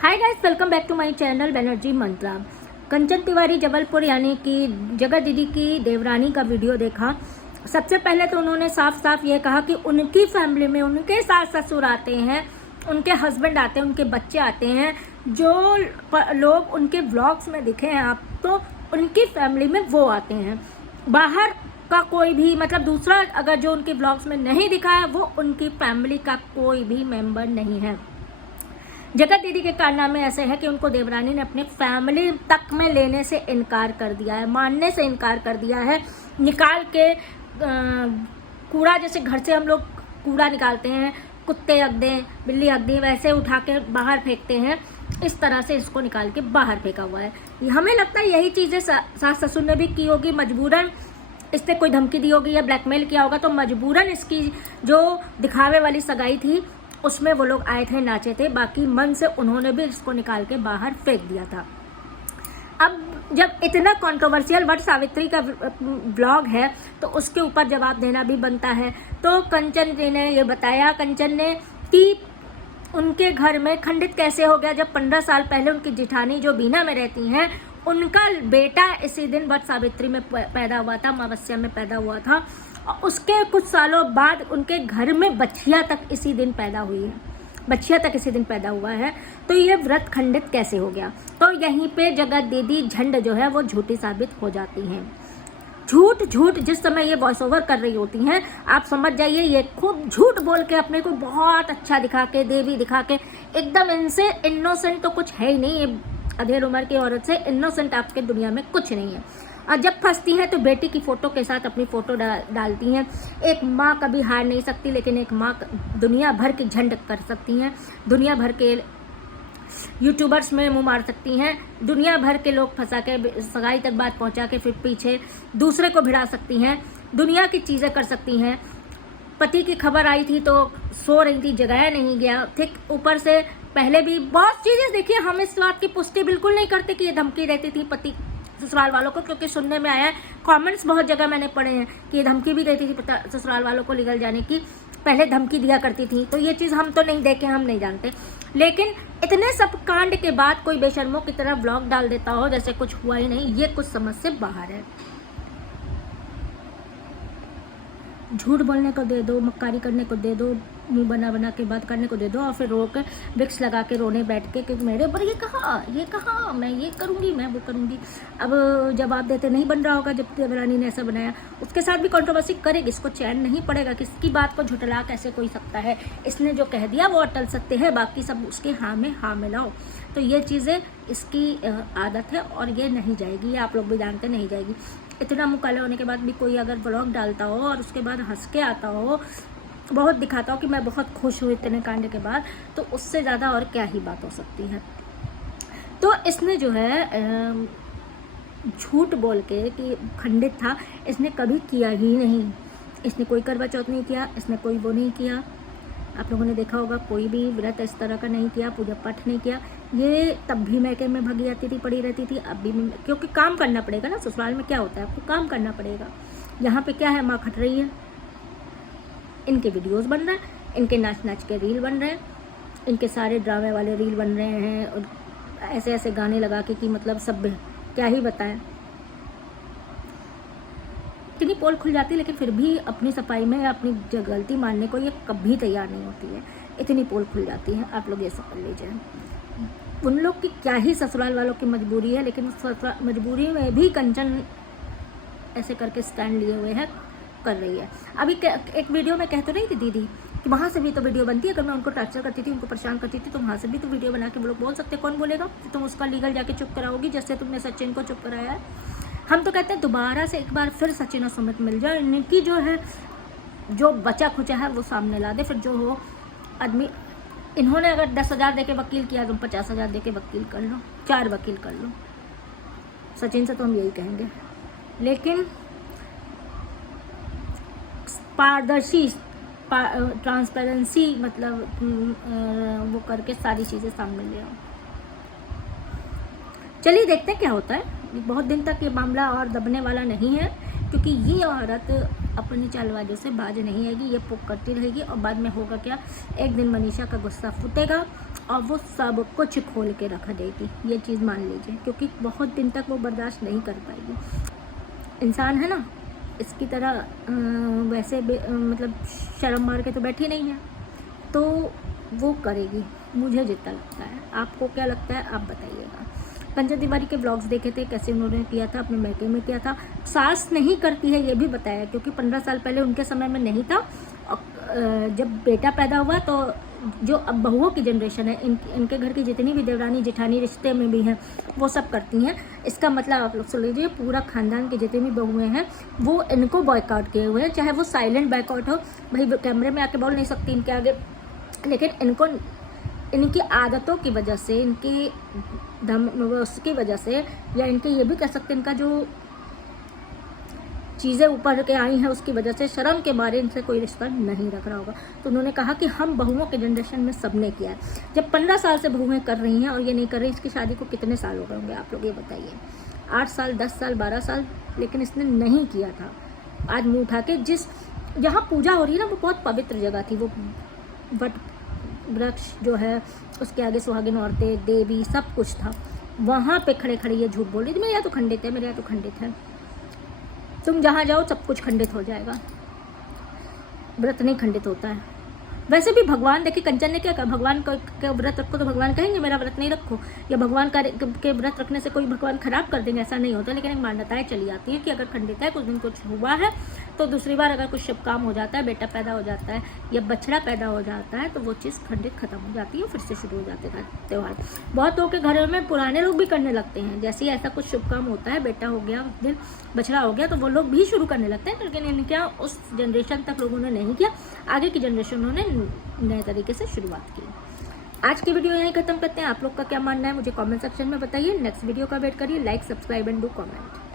Hi guys, welcome back to my channel Banerjee Mantra. Kanchan Tiwari Jabalpur यानी कि जगत दीदी की देवरानी का वीडियो देखा। सबसे पहले तो उन्होंने साफ साफ ये कहा कि उनकी फैमिली में उनके सास ससुर आते हैं, उनके हस्बैंड आते हैं, उनके बच्चे आते हैं। जो लोग उनके व्लॉग्स में दिखे हैं आप, तो उनकी फैमिली में वो आते हैं। बाहर का कोई भी मतलब दूसरा अगर जो उनके व्लॉग्स में नहीं दिखा है वो उनकी फैमिली का कोई भी मेंबर नहीं है। जगत दीदी के कारनामे ऐसे हैं कि उनको देवरानी ने अपने फैमिली तक में लेने से इनकार कर दिया है, मानने से इनकार कर दिया है। निकाल के कूड़ा, जैसे घर से हम लोग कूड़ा निकालते हैं, कुत्ते रख दें, बिल्ली रख दें, वैसे उठा के बाहर फेंकते हैं, इस तरह से इसको निकाल के बाहर फेंका हुआ है। हमें लगता है यही चीज़ें सास ससुर ने भी की होगी, मजबूरन इसने कोई धमकी दी होगी या ब्लैकमेल किया होगा, तो मजबूरन इसकी जो दिखावे वाली सगाई थी उसमें वो लोग आए थे, नाचे थे, बाकी मन से उन्होंने भी इसको निकाल के बाहर फेंक दिया था। अब जब इतना कंट्रोवर्शियल वट सावित्री का ब्लॉग है तो उसके ऊपर जवाब देना भी बनता है। तो कंचन जी ने ये बताया, कंचन ने, कि उनके घर में खंडित कैसे हो गया। जब 15 साल पहले उनकी जिठानी जो बीना में रहती हैं, उनका बेटा इसी दिन वट सावित्री में पैदा हुआ था, अमावस्या में पैदा हुआ था, और उसके कुछ सालों बाद उनके घर में बछिया तक इसी दिन पैदा हुई है, बछिया तक इसी दिन पैदा हुआ है। तो ये व्रत खंडित कैसे हो गया? तो यहीं पे जगत दीदी झंड जो है वो झूठी साबित हो जाती हैं। झूठ जिस समय ये वॉइस ओवर कर रही होती हैं, आप समझ जाइए ये खूब झूठ बोल के अपने को बहुत अच्छा दिखा के, देवी दिखा के, एकदम इनसे इनोसेंट तो कुछ है ही नहीं। ये अधेड़ उम्र की औरत से इनोसेंट आपके दुनिया में कुछ नहीं है। और जब फंसती हैं तो बेटी की फ़ोटो के साथ अपनी फ़ोटो डालती हैं। एक माँ कभी हार नहीं सकती, लेकिन एक माँ दुनिया भर की झंड कर सकती हैं, दुनिया भर के यूट्यूबर्स में मुंह मार सकती हैं, दुनिया भर के लोग फंसा के सगाई तक बात पहुंचा के फिर पीछे दूसरे को भिड़ा सकती हैं, दुनिया की चीज़ें कर सकती हैं। पति की खबर आई थी तो सो रही थी, जगाया नहीं गया, ठीक। ऊपर से पहले भी बहुत चीज़ें देखिए, हम इस बात की पुष्टि बिल्कुल नहीं करते कि ये धमकी रहती थी पति ससुराल वालों को, क्योंकि सुनने में आया है, कमेंट्स बहुत जगह मैंने पढ़े हैं कि ये धमकी भी देती थी ससुराल वालों को लीगल जाने की, पहले धमकी दिया करती थी। तो ये चीज़ हम तो नहीं देखे, हम नहीं जानते। लेकिन इतने सब कांड के बाद कोई बेशर्मों की तरह व्लॉग डाल देता हो जैसे कुछ हुआ ही नहीं, ये कुछ समझ से बाहर है। झूठ बोलने को दे दो, मक्कारी करने को दे दो, मुंह बना के बात करने को दे दो, और फिर रो के विक्स लगा के रोने बैठ के कि मेरे ऊपर ये कहा, मैं ये करूँगी, मैं वो करूँगी। अब जवाब देते नहीं बन रहा होगा जब देवरानी ने ऐसा बनाया। उसके साथ भी कंट्रोवर्सी करेगी, इसको चैन नहीं पड़ेगा। किसकी बात को झुटला कैसे कोई सकता है? इसने जो कह दिया वो अटल सत्य है, बाकी सब उसके हाँ में हाँ मिलाओ। तो ये चीज़ें इसकी आदत है और ये नहीं जाएगी, ये आप लोग भी जानते नहीं जाएगी। इतना मुँह काले होने के बाद भी कोई अगर व्लॉग डालता हो और उसके बाद हंस के आता हो, बहुत दिखाता हो कि मैं बहुत खुश हूँ इतने कांड के बाद, तो उससे ज़्यादा और क्या ही बात हो सकती है। तो इसने जो है झूठ बोल के कि खंडित था, इसने कभी किया ही नहीं। इसने कोई करवा चौथ नहीं किया, इसने कोई वो नहीं किया। आप लोगों ने देखा होगा कोई भी व्रत इस तरह का नहीं किया, पूजा पाठ नहीं किया। ये तब भी मैके में भागी जाती थी, पड़ी रहती थी, अब भी, क्योंकि काम करना पड़ेगा ना। ससुराल में क्या होता है, आपको काम करना पड़ेगा। यहाँ पे क्या है, माँ खट रही है, इनके वीडियोस बन रहे हैं, इनके नाच के रील बन रहे हैं, इनके सारे ड्रामे वाले रील बन रहे हैं, और ऐसे ऐसे गाने लगा के कि मतलब सब क्या ही बताएं। इतनी पोल खुल जाती है, लेकिन फिर भी अपनी सफाई में अपनी गलती मानने को ये कभी तैयार नहीं होती है। इतनी पोल खुल जाती है, आप लोग ये सब कर लीजिए। उन लोग की क्या ही ससुराल वालों की मजबूरी है, लेकिन उस मजबूरी में भी कंचन ऐसे करके स्टैंड लिए हुए हैं, कर रही है। अभी एक वीडियो में कह तो रही थी दीदी कि वहाँ से भी तो वीडियो बनती है, अगर मैं उनको टॉर्चर करती थी, उनको परेशान करती थी, तो वहाँ से भी तो वीडियो बना के वो लोग बोल सकते। कौन बोलेगा? तुम उसका लीगल जाके चुप कराओगी, जैसे तुमने सचिन को चुप कराया है। हम तो कहते हैं दोबारा से एक बार फिर सचिन और सुमित मिल जाए, इनकी जो है जो बचा खुचा है वो सामने ला दे, फिर जो हो आदमी। इन्होंने अगर 10,000 दे के वकील किया, तुम 50,000 दे के वकील कर लो, 4 वकील कर लो। सचिन से तो हम यही कहेंगे। लेकिन पारदर्शी, ट्रांसपेरेंसी, मतलब वो करके सारी चीज़ें सामने ले आओ। चलिए देखते हैं क्या होता है। बहुत दिन तक ये मामला और दबने वाला नहीं है, क्योंकि ये औरत अपनी चालबाजों से बाज नहीं आएगी, ये पुक करती रहेगी। और बाद में होगा क्या, एक दिन मनीषा का गुस्सा फूटेगा और वो सब कुछ खोल के रख देगी, ये चीज़ मान लीजिए, क्योंकि बहुत दिन तक वो बर्दाश्त नहीं कर पाएगी। इंसान है ना, इसकी तरह वैसे मतलब शर्म मार के तो बैठी नहीं है, तो वो करेगी, मुझे जितना लगता है। आपको क्या लगता है आप बताइएगा। कंचन तिवारी के ब्लॉग्स देखे थे, कैसे उन्होंने किया था, अपने मैके में किया था। सास नहीं करती है ये भी बताया, क्योंकि 15 साल पहले उनके समय में नहीं था। जब बेटा पैदा हुआ तो जो अब बहुओं की जनरेशन है, इनके घर की जितनी भी देवरानी जेठानी रिश्ते में भी हैं, वो सब करती हैं। इसका मतलब आप लोग सुन लीजिए, पूरा खानदान के जितने भी बहुएं हैं वो इनको बॉयकॉट किए हुए हैं, चाहे वो साइलेंट बॉयकॉट हो, भाई कैमरे में आके बोल नहीं सकती इनके आगे, लेकिन इनको इनकी आदतों की वजह से, इनकी उसकी वजह से, या इनके ये भी कह सकते हैं इनका जो चीज़ें ऊपर के आई हैं उसकी वजह से, शर्म के मारे इनसे कोई रिश्ता नहीं रख रहा होगा। तो उन्होंने कहा कि हम बहुओं के जनरेशन में सबने किया है। जब 15 साल से बहुएं कर रही हैं और ये नहीं कर रही, इसकी शादी को कितने साल हो गए होंगे आप लोग ये बताइए? 8 साल, 10 साल, 12 साल, लेकिन इसने नहीं किया था। आज मुँह उठा के, जिस जहाँ पूजा हो रही है ना, वो बहुत पवित्र जगह थी, वो वट वृक्ष जो है, उसके आगे सुहागिन औरतें, देवी, सब कुछ था, वहाँ पे खड़े खड़े ये झूठ बोल रही थी, मेरे यहाँ तो खंडित है, मेरे यहाँ तो खंडित है। तुम जहाँ जाओ सब कुछ खंडित हो जाएगा, व्रत नहीं खंडित होता है। वैसे भी भगवान, देखिए कंचन ने क्या कहा, भगवान का व्रत रखो तो भगवान कहेंगे मेरा व्रत नहीं रखो, या भगवान के व्रत रखने से कोई भगवान खराब कर देंगे, ऐसा नहीं होता। लेकिन एक मान्यताएं चली आती हैं कि अगर खंडित है, कुछ दिन कुछ हुआ है, तो दूसरी बार अगर कुछ शुभ काम हो जाता है, बेटा पैदा हो जाता है या बछड़ा पैदा हो जाता है, तो वो चीज़ खंडित खत्म हो जाती है, फिर से शुरू हो जाते हैं त्यौहार। बहुत लोगों के घरों में पुराने लोग भी करने लगते हैं, जैसे ही ऐसा कुछ शुभ काम होता है, बेटा हो गया, दिन बछड़ा हो गया, तो वो लोग भी शुरू करने लगते हैं। लेकिन इनके उस जनरेशन तक लोगों ने नहीं किया, आगे की जनरेशन ने नए तरीके से शुरुआत की। आज की वीडियो यहीं खत्म करते हैं। आप लोग का क्या मानना है मुझे कमेंट सेक्शन में बताइए। नेक्स्ट वीडियो का वेट करिए। Like, subscribe and do comment.